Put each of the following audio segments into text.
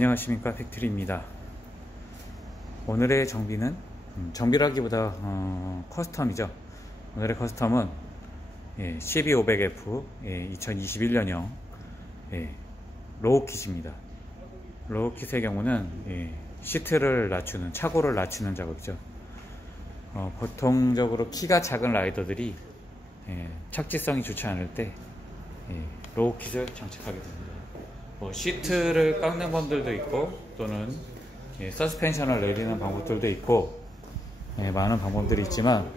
안녕하십니까, 팩트리입니다. 오늘의 정비는 정비라기보다 커스텀이죠. 오늘의 커스텀은 CB500F 2021년형 로우킷입니다. 로우킷의 경우는 시트를 낮추는, 차고를 낮추는 작업이죠. 보통적으로 키가 작은 라이더들이 착지성이 좋지 않을 때 로우킷을 장착하게 됩니다. 시트를 깎는 방법들도 있고, 또는 서스펜션을 내리는 방법들도 있고, 많은 방법들이 있지만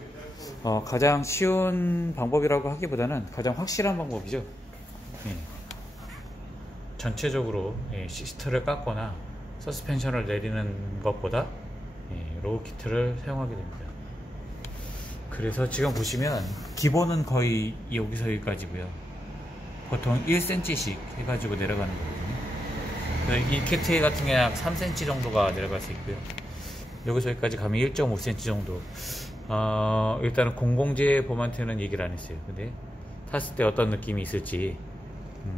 가장 쉬운 방법이라고 하기보다는 가장 확실한 방법이죠. 전체적으로 시트를 깎거나 서스펜션을 내리는 것보다 로우 키트를 사용하게 됩니다. 그래서 지금 보시면 기본은 거의 여기서 여기까지고요. 보통 1cm씩 해가지고 내려가는 거거든요. 이 키트 같은 경우에 약 3cm 정도가 내려갈 수 있고요. 여기서 여기까지 가면 1.5cm 정도. 일단은 공공재 봄한테는 얘기를 안 했어요. 근데 탔을 때 어떤 느낌이 있을지,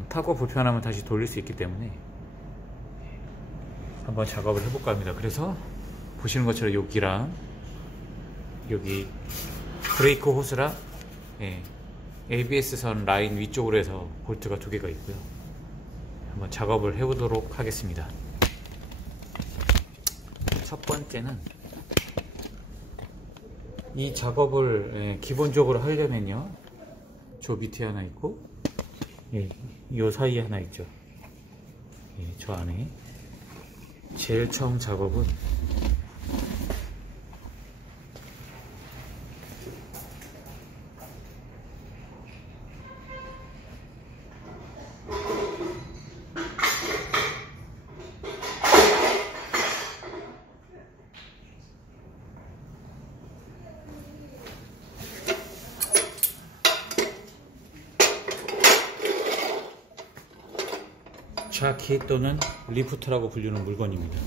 타고 불편하면 다시 돌릴 수 있기 때문에 한번 작업을 해볼까 합니다. 그래서 보시는 것처럼 여기랑 여기 브레이크 호스랑 ABS선 라인 위쪽으로 해서 볼트가 2개가 있고요. 한번 작업을 해보도록 하겠습니다. 첫 번째는 이 작업을 기본적으로 하려면요, 저 밑에 하나 있고 이 사이에 하나 있죠. 저 안에 제일 처음 작업은 차키 또는 리프트라고 불리는 물건입니다.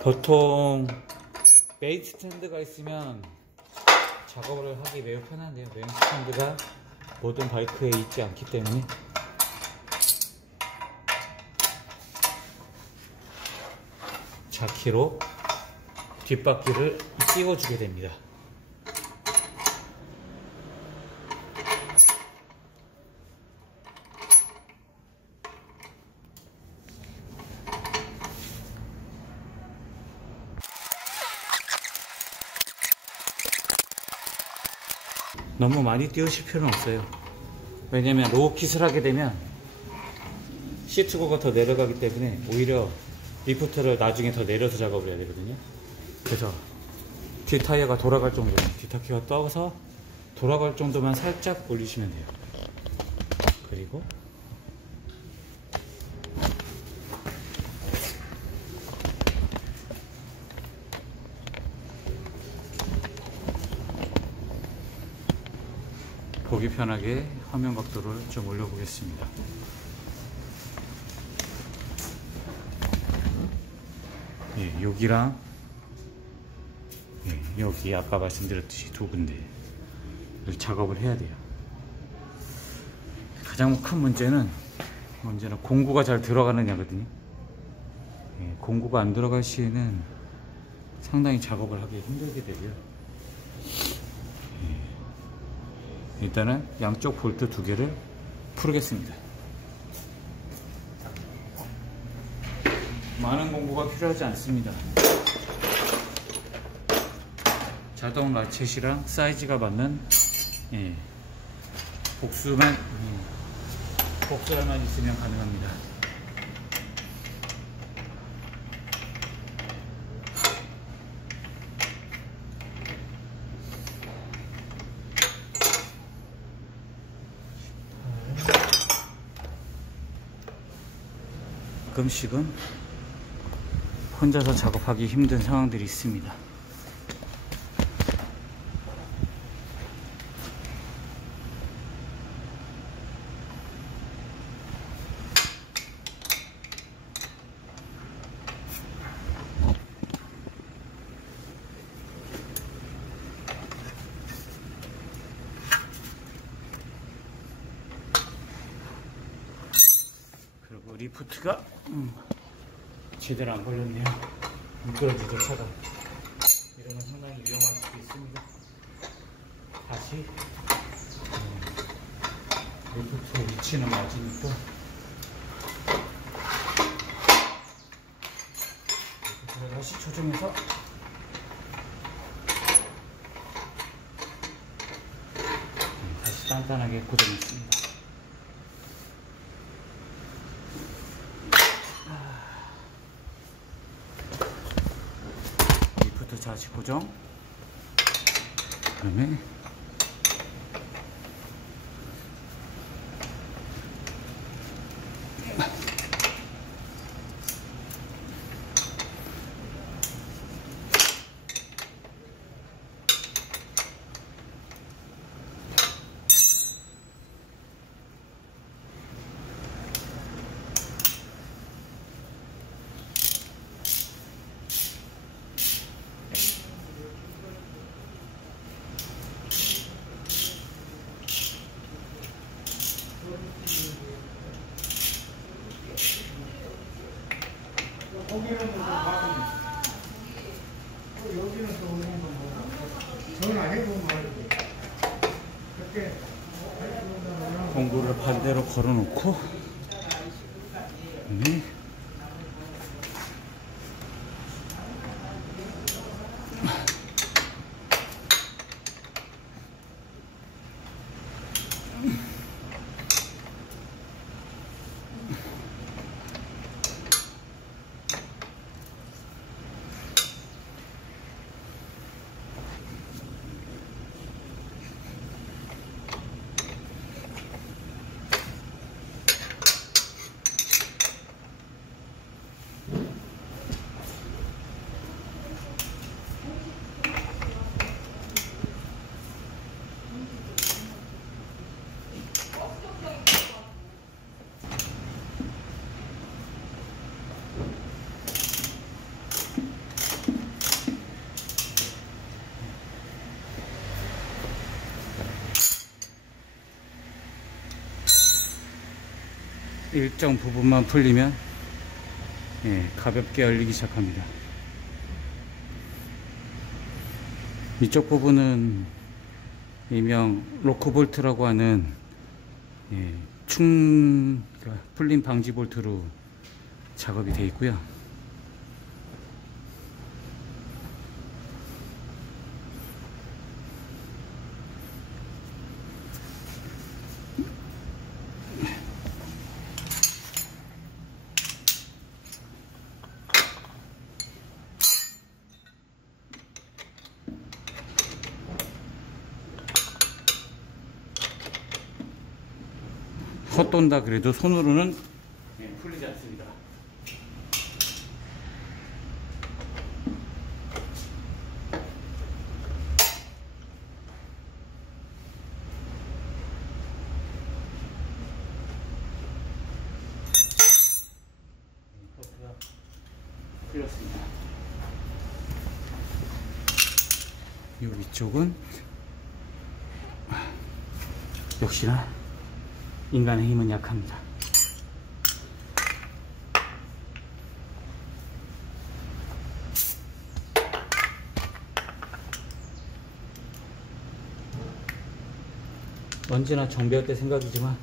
보통 메인 스탠드가 있으면 작업을 하기 매우 편한데요, 메인 스탠드가 모든 바이크에 있지 않기 때문에 차키로 뒷바퀴를 띄워주게 됩니다. 너무 많이 띄우실 필요는 없어요. 왜냐면 로우킷을 하게 되면 시트고가 더 내려가기 때문에 오히려 리프트를 나중에 더 내려서 작업을 해야 되거든요. 그래서 뒷타이어가 돌아갈 정도, 뒷바퀴가 떠서 돌아갈 정도만 살짝 올리시면 돼요. 그리고 보기 편하게 화면 각도를 좀 올려보겠습니다. 여기랑 여기 아까 말씀드렸듯이 두 군데 작업을 해야 돼요. 가장 큰 문제는 언제나 공구가 잘 들어가느냐거든요. 공구가 안 들어갈 시에는 상당히 작업을 하기 힘들게 되고요. 일단은 양쪽 볼트 2개를 풀겠습니다. 많은 공구가 필요하지 않습니다. 자동 라쳇이랑 사이즈가 맞는 복수알만 있으면 가능합니다. 가끔씩은 혼자서 작업하기 힘든 상황들이 있습니다. 리프트가 제대로 안 걸렸네요. 미끄러지죠, 차가. 이러면 상당히 위험할 수도 있습니다. 다시 리프트 위치는 맞으니까 리프트를 다시 조정해서 다시 단단하게 고정했습니다. 리프트 다시 고정. 그다음에 거기는 또 여기는 또 오는 거 전화해보면 말이지. 그렇게 공구를 반대로 걸어놓고 일정 부분만 풀리면 가볍게 열리기 시작합니다. 이쪽 부분은 일명 로크볼트라고 하는 풀림 방지 볼트로 작업이 되어 있고요. 헛돈다 그래도 손으로는 풀리지 않습니다. 볼트가 풀렸습니다. 이 위쪽은 역시나 인간의 힘은 약합니다. 언제나 정비할 때 생각이지만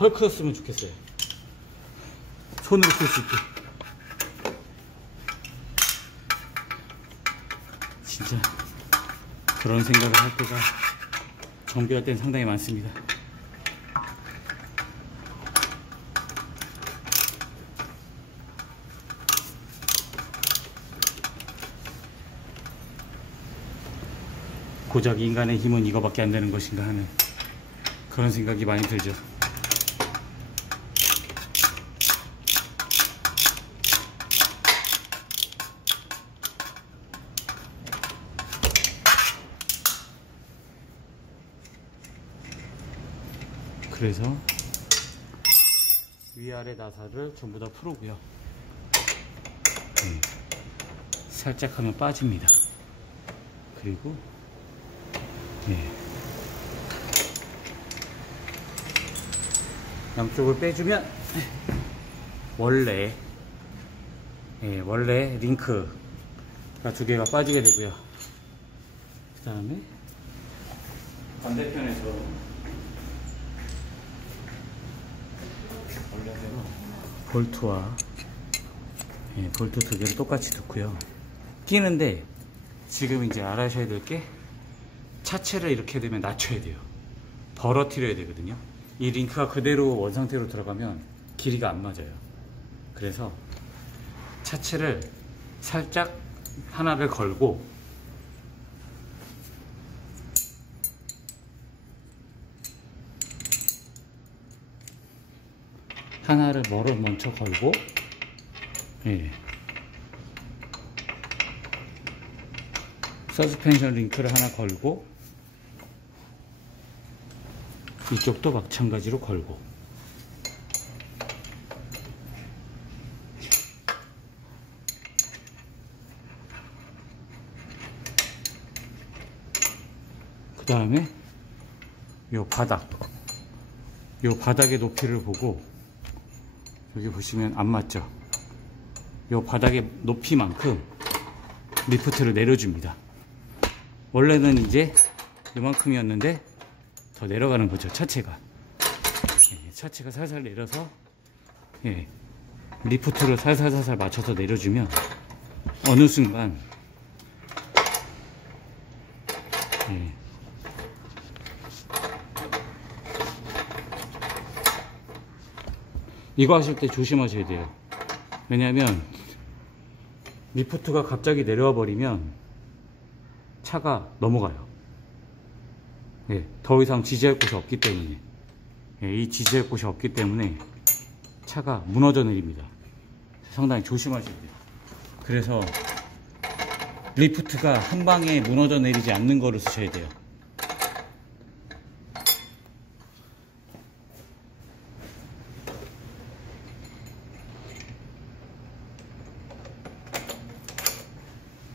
헐크였으면 좋겠어요. 손으로 쓸 수 있게. 진짜 그런 생각을 할 때가 정비할 때는 상당히 많습니다. 고작 인간의 힘은 이거밖에 안 되는 것인가 하는 그런 생각이 많이 들죠. 그래서 위아래 나사를 전부 다 풀고요. 살짝 하면 빠집니다. 그리고 양쪽을 빼주면 원래 링크가 두 개가 빠지게 되고요. 그 다음에 반대편에서 원래대로 볼트와 볼트 두 개를 똑같이 넣고요. 끼는데 지금 이제 알아셔야 될 게 차체를 이렇게 되면 낮춰야 돼요. 벌어뜨려야 되거든요. 이 링크가 그대로 원상태로 들어가면 길이가 안 맞아요. 그래서 차체를 살짝 하나를 걸고 하나를 먼저 걸고 서스펜션 링크를 하나 걸고 이쪽도 마찬가지로 걸고 그 다음에 요 바닥의 높이를 보고 여기 보시면 안 맞죠? 요 바닥의 높이만큼 리프트를 내려줍니다. 원래는 이제 요만큼이었는데 더 내려가는 거죠. 차체가 살살 내려서 리프트를 살살 맞춰서 내려주면 어느 순간 이거 하실 때 조심하셔야 돼요. 왜냐하면 리프트가 갑자기 내려와 버리면 차가 넘어가요. 더 이상 지지할 곳이 없기 때문에 이 지지할 곳이 없기 때문에 차가 무너져 내립니다. 상당히 조심하셔야 돼요. 그래서 리프트가 한 방에 무너져 내리지 않는 거를 쓰셔야 돼요.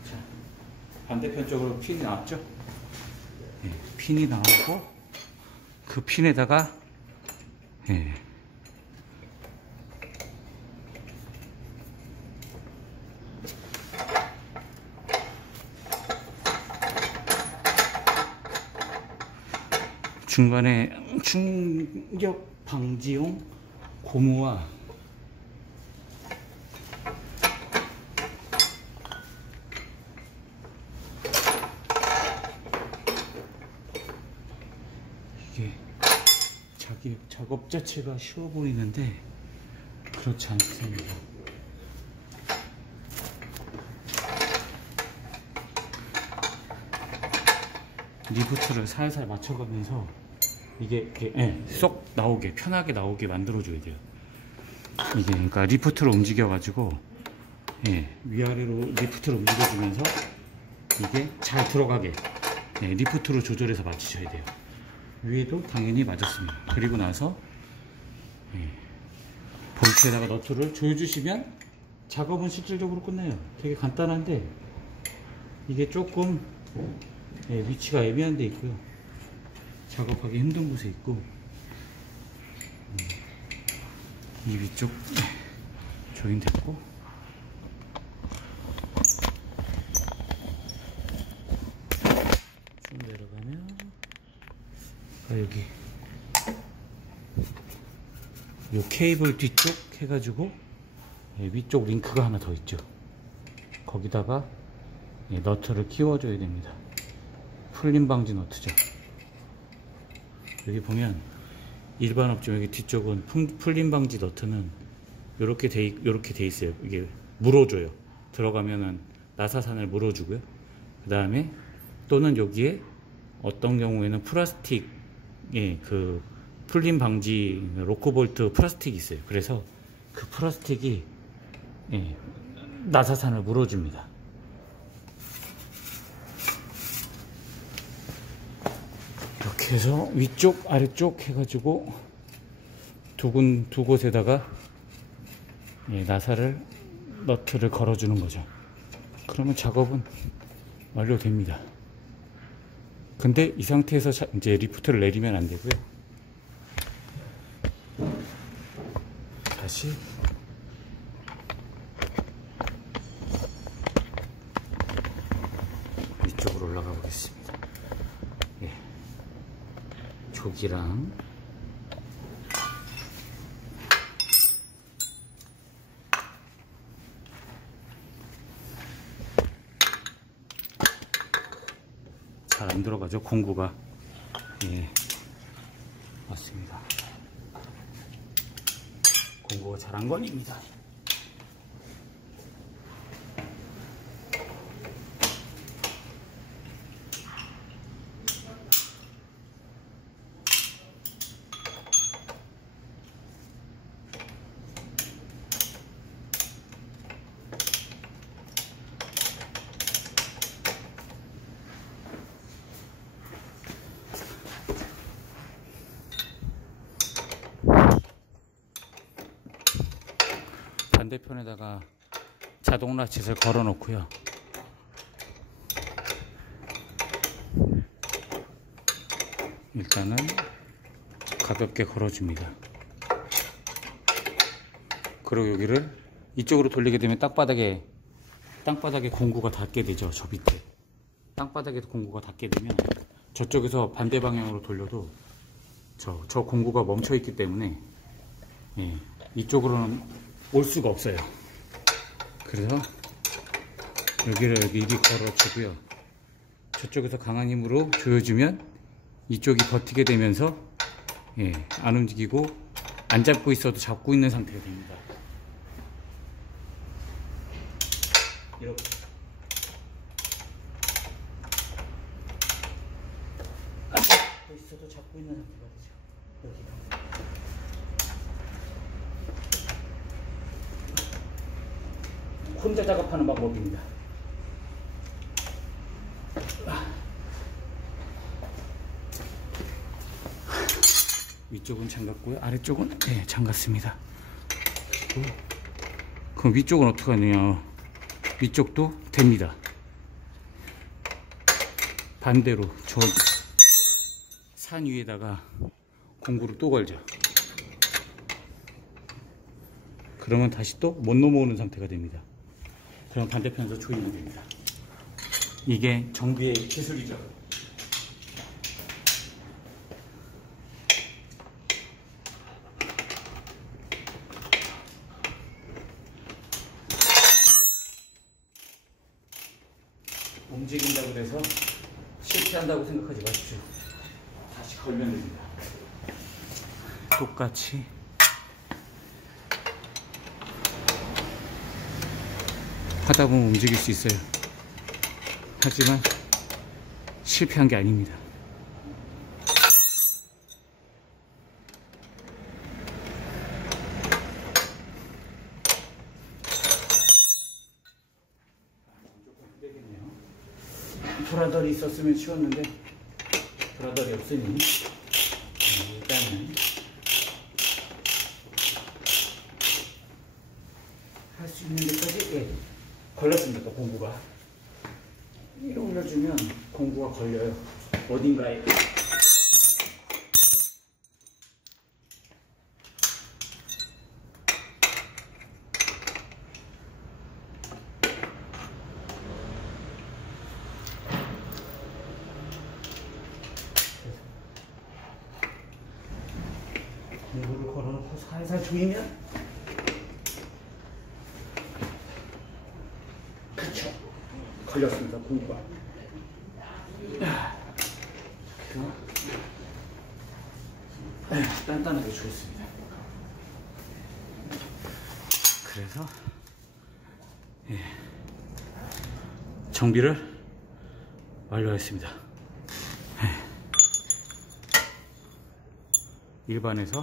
자, 반대편 쪽으로 핀이 나왔죠? 핀이 나오고 그 핀에다가 중간에 충격 방지용 고무와 이게 작업 자체가 쉬워 보이는데 그렇지 않습니다. 리프트를 살살 맞춰가면서 이게 쏙 나오게 편하게 나오게 만들어줘야 돼요. 이게 그러니까 리프트를 움직여가지고 위아래로 리프트를 움직여주면서 이게 잘 들어가게 리프트로 조절해서 맞추셔야 돼요. 위에도 당연히 맞았습니다. 그리고 나서 볼트에다가 너트를 조여주시면 작업은 실질적으로 끝나요. 되게 간단한데 이게 조금 위치가 애매한 데 있고요. 작업하기 힘든 곳에 있고 이 위쪽 조인됐고 쭉 내려가면 여기 요 케이블 뒤쪽 해가지고 위쪽 링크가 하나 더 있죠. 거기다가 너트를 끼워줘야 됩니다. 풀림 방지 너트죠. 여기 보면 일반 업종 여기 뒤쪽은 풀림 방지 너트는 요렇게 돼 있어요. 이게 물어줘요. 들어가면은 나사산을 물어주고요. 그 다음에 또는 여기에 어떤 경우에는 플라스틱 그 풀림 방지 로크볼트 플라스틱이 있어요. 그래서 그 플라스틱이 나사산을 물어줍니다. 이렇게 해서 위쪽 아래쪽 해가지고 두 곳에다가 나사를 너트를 걸어주는 거죠. 그러면 작업은 완료됩니다. 근데 이 상태에서 이제 리프트를 내리면 안 되고요. 다시 위쪽으로 올라가 보겠습니다. 예. 조기랑 잘 안 들어가죠, 공구가. 예, 맞습니다. 공구가 잘 안 걸립니다. 반대편에다가 자동 라쳇을 걸어 놓고요. 일단은 가볍게 걸어줍니다. 그리고 여기를 이쪽으로 돌리게 되면 땅바닥에 공구가 닿게 되죠. 저 밑에 땅바닥에서 공구가 닿게 되면 저쪽에서 반대 방향으로 돌려도 저 공구가 멈춰 있기 때문에, 예, 이쪽으로는 올 수가 없어요. 그래서 여기를 이리 걸어주고요. 저쪽에서 강한 힘으로 조여주면 이쪽이 버티게 되면서, 예, 안 움직이고 안 잡고 있어도 잡고 있는 상태가 됩니다. 이렇게 안 잡고 있어도 잡고 있는 상태가 되죠. 여기가. 혼자 작업하는 방법입니다. 위쪽은 잠갔고요. 아래쪽은, 네, 잠갔습니다. 그럼 위쪽은 어떻게 하느냐. 위쪽도 됩니다. 반대로 저 산 위에다가 공구를 또 걸죠. 그러면 다시 또 못 넘어오는 상태가 됩니다. 그럼 반대편에서 조이면 됩니다. 이게 정비의 기술이죠. 움직인다고 해서 실패한다고 생각하지 마십시오. 다시 걸면 됩니다. 똑같이 하다 보면 움직일 수 있어요. 하지만 실패한 게 아닙니다. 브라더리 있었으면 쉬웠는데 브라더리 없으니 일단은 할 수 있는 데까지, 예, 걸렸습니다. 또 공구가 이렇게 올려주면 공구가 걸려요. 어딘가에. 공구를 걸어놓고 살살 조이면, 그쵸, 걸렸습니다. 공구가. 단단하게 조였습니다. 그래서, 예, 정비를 완료했습니다. 예. 일반에서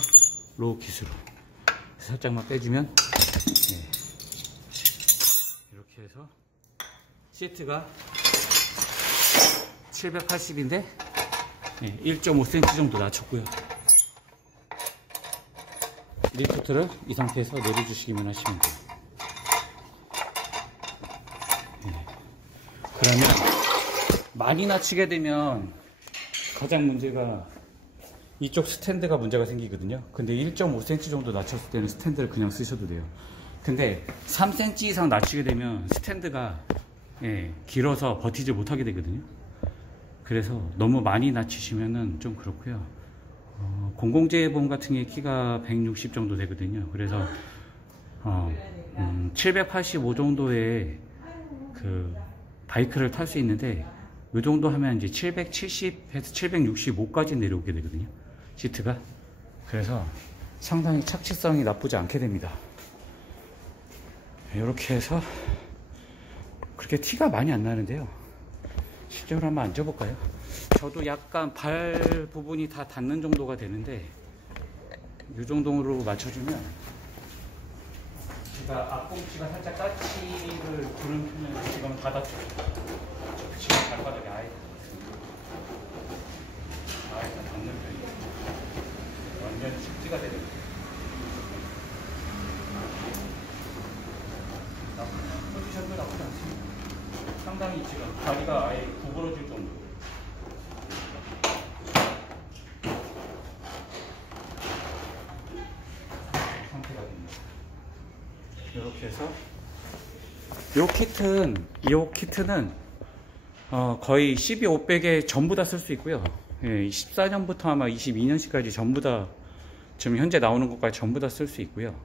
로우 킷으로 살짝만 빼주면, 예, 이렇게 해서 시트가 780인데, 예, 1.5cm 정도 낮췄고요. 리프트를 이 상태에서 내려주시기만 하시면 돼요. 예. 그러면 많이 낮추게 되면 가장 문제가 이쪽 스탠드가 문제가 생기거든요. 근데 1.5cm 정도 낮췄을 때는 스탠드를 그냥 쓰셔도 돼요. 근데 3cm 이상 낮추게 되면 스탠드가 길어서 버티지 못하게 되거든요. 그래서 너무 많이 낮추시면은 좀 그렇고요. 공공재봉 같은 게 키가 160 정도 되거든요. 그래서 785 정도의 그 바이크를 탈 수 있는데, 이 정도 하면 이제 770에서 765까지 내려오게 되거든요, 시트가. 그래서 상당히 착지성이 나쁘지 않게 됩니다. 이렇게 해서 그렇게 티가 많이 안 나는데요. 실제로 한번 앉아볼까요? 저도 약간 발 부분이 다 닿는 정도가 되는데, 이 정도로 맞춰주면, 제가 앞꿈치가 살짝 까치를 부는 편은 지금 닫았죠. 지금 발바닥이 아예 다 닿는 편이에요. 완전히 착지가 되는 거예요. 포지션도 나쁘지 않습니다. 상당히 지금 다리가 아예 구부러질 정도로. 상태가 됩니다. 이렇게 해서 이 키트는 거의 12,500에 전부 다 쓸 수 있고요. 14년부터 아마 22년씩까지 전부 다, 지금 현재 나오는 것까지 전부 다 쓸 수 있고요.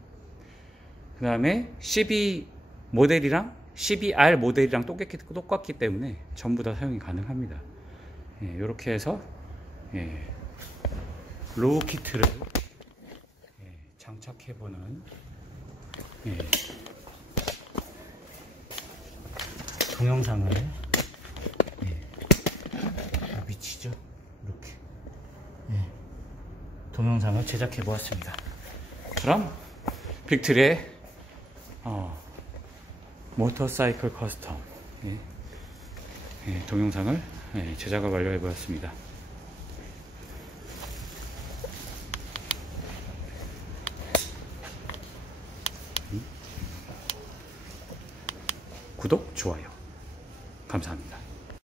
그 다음에 12 모델이랑 12R 모델이랑 똑같기 때문에 전부 다 사용이 가능합니다. 이렇게 해서 로우 키트를 장착해보는 동영상을 위치죠, 이렇게 동영상을 제작해 보았습니다. 그럼 빅트의 모터사이클 커스텀 동영상을 제작을 완료해 보았습니다. 구독, 좋아요 감사합니다.